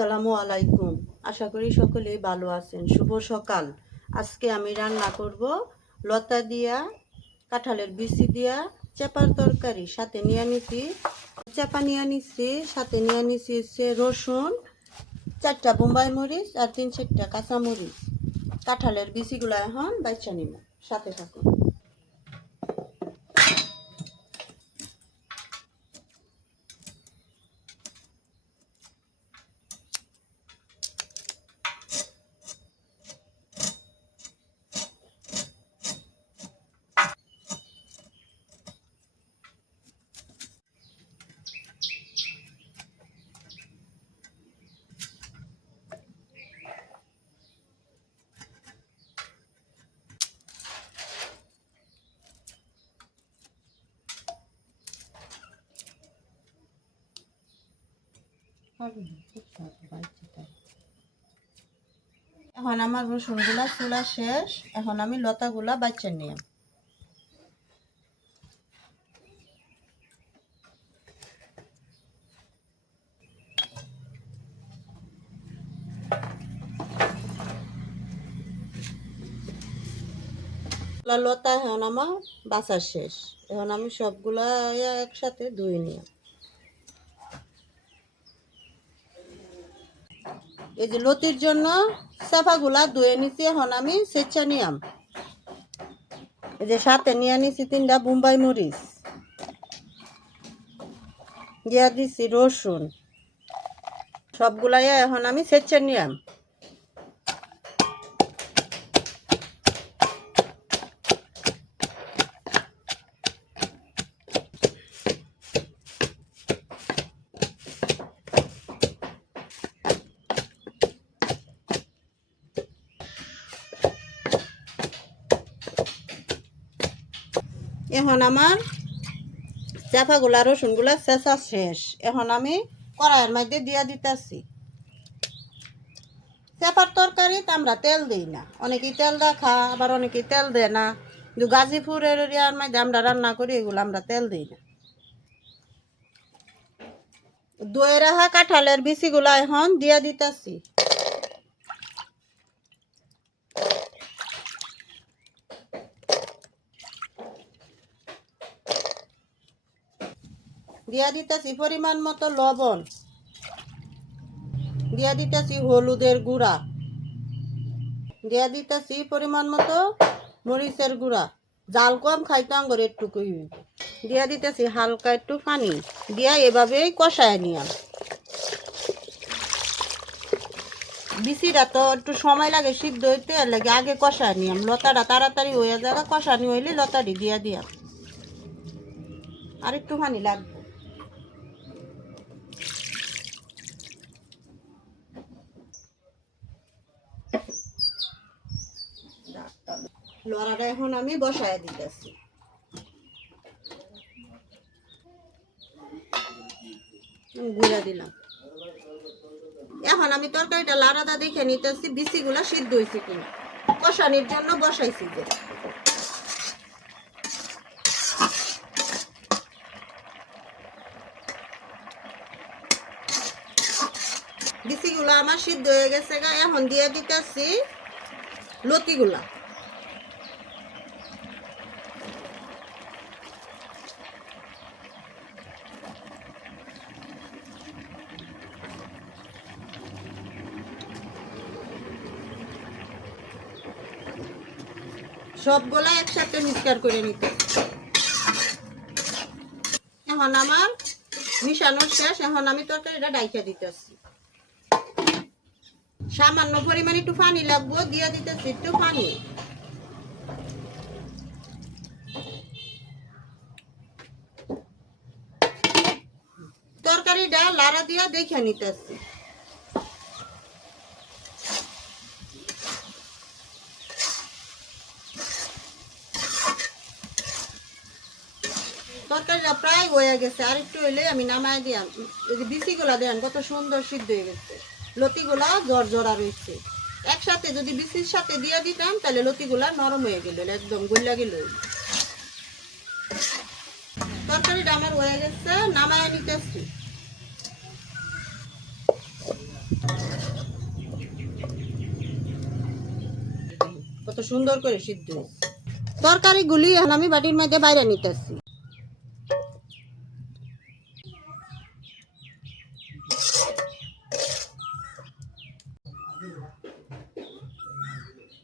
আসসালামু আলাইকুম। আশা করি সকলেই ভালো আছেন। শুভ সকাল। আজকে আমি রান্না করব লতা দিয়া কাঁঠালের বিচি দিয়া চেপার তরকারি। সাথে নিয়ে নিছি চেপা, নিয়ে নিছি সাথে নিয়ে নিছি রসুন, 4টা বোম্বাই মরিচ আর 3-4টা কাঁচা মরিচ। কাঁঠালের বিচিগুলো এখন বাইচা নিব, সাথে থাকুন। এখন আমার রসুনগুলা চুলা শেষ। এখন আমি লতাগুলা বাচ্চা নিয়ে লতা এখন আমার বাছা শেষ। এখন আমি সবগুলা একসাথে ধুয়ে নিয়ে এই যে লতির জন্য চাপাগুলা ধুয়ে নিছি। এখন আমি সেচা নিয়াম। এই যে সাথে নিয়ে নিছি 3টা বোম্বাই মরিচ, দিয়া দিছি রসুন, সবগুলাই এখন আমি সেচা নিয়াম। এখন আমার চাপাগুলা রসুনগুলা চেঁচা শেষ। এখন আমি কড়াইয়ের মধ্যে দিয়া দিতেছি। চেপার তরকারিতে আমরা তেল দিই না, অনেকেই তেল দেখা, আবার অনেকেই তেল দেয় না। কিন্তু গাজীপুরের এরিয়ার মধ্যে আমরা রান্না করি, এগুলো আমরা তেল দিই না। দই রাখা কাঁঠালের বিচিগুলা এখন দিয়া দিতেছি। দিয়া দিতেছি পরিমাণ মতো লবণ, দিয়া দিতেছি হলুদের গুঁড়া, দিয়া দিতেছি পরিমাণ মতো মরিচের গুঁড়া। জাল কম খাইতে আঙ্গরে একটু দিয়া দিতেছি হালকা একটু পানি দিয়া এভাবেই কষায় নিয়াম। বিচিটা তো একটু সময় লাগে সিদ্ধ হইতে, লাগে আগে কষায় নিয়াম। লতাটা তাড়াতাড়ি হয়ে যাবে, কষানি হইলে লতাটি দিয়া দিয়াম। আর একটু পানি লাগবে। লড়াটা এখন আমি বসায় দিতেছি। গুঁড়া দিলাম। এখন আমি তরকারিটা লাড়াটা দেখে নিতেছি বিচিগুলা সিদ্ধ হয়েছে কিনা। কষানির জন্য বসাইছি যে। বিচিগুলা আমার সিদ্ধ হয়ে গেছে গা। এখন দিয়ে দিতেছি লতিগুলা। সবগুলা একসাথে মিক্সচার করে নিতে। এখন আমার মিশানোর শেষ। এখন আমি তরকারিটা ডাইকা দিতেছি। সামান্য পরিমাণে একটু পানি লাগবো, দিয়ে দিতেছি একটু পানি। তরকারিটা লাড়া দিয়া দেখে নিতেছি। তরকারিটা প্রায় হয়ে গেছে, আর একটু হইলে আমি নামাই দিয়াম। এই যে বিচিগুলা দেন কত সুন্দর সিদ্ধ হয়ে গেছে। লতিগুলা জড়জড়া রয়েছে। একসাথে যদি বিচির সাথে দিয়ে দিতাম তাহলে লতিগুলা নরম হয়ে গেল, একদম গলা গেল। তরকারিটা আমার হয়ে গেছে, নামায় নিতেছি। কত সুন্দর করে সিদ্ধ হয়েছে। তরকারিগুলি এখন আমি বাটির মধ্যে বাইরে নিতেছি।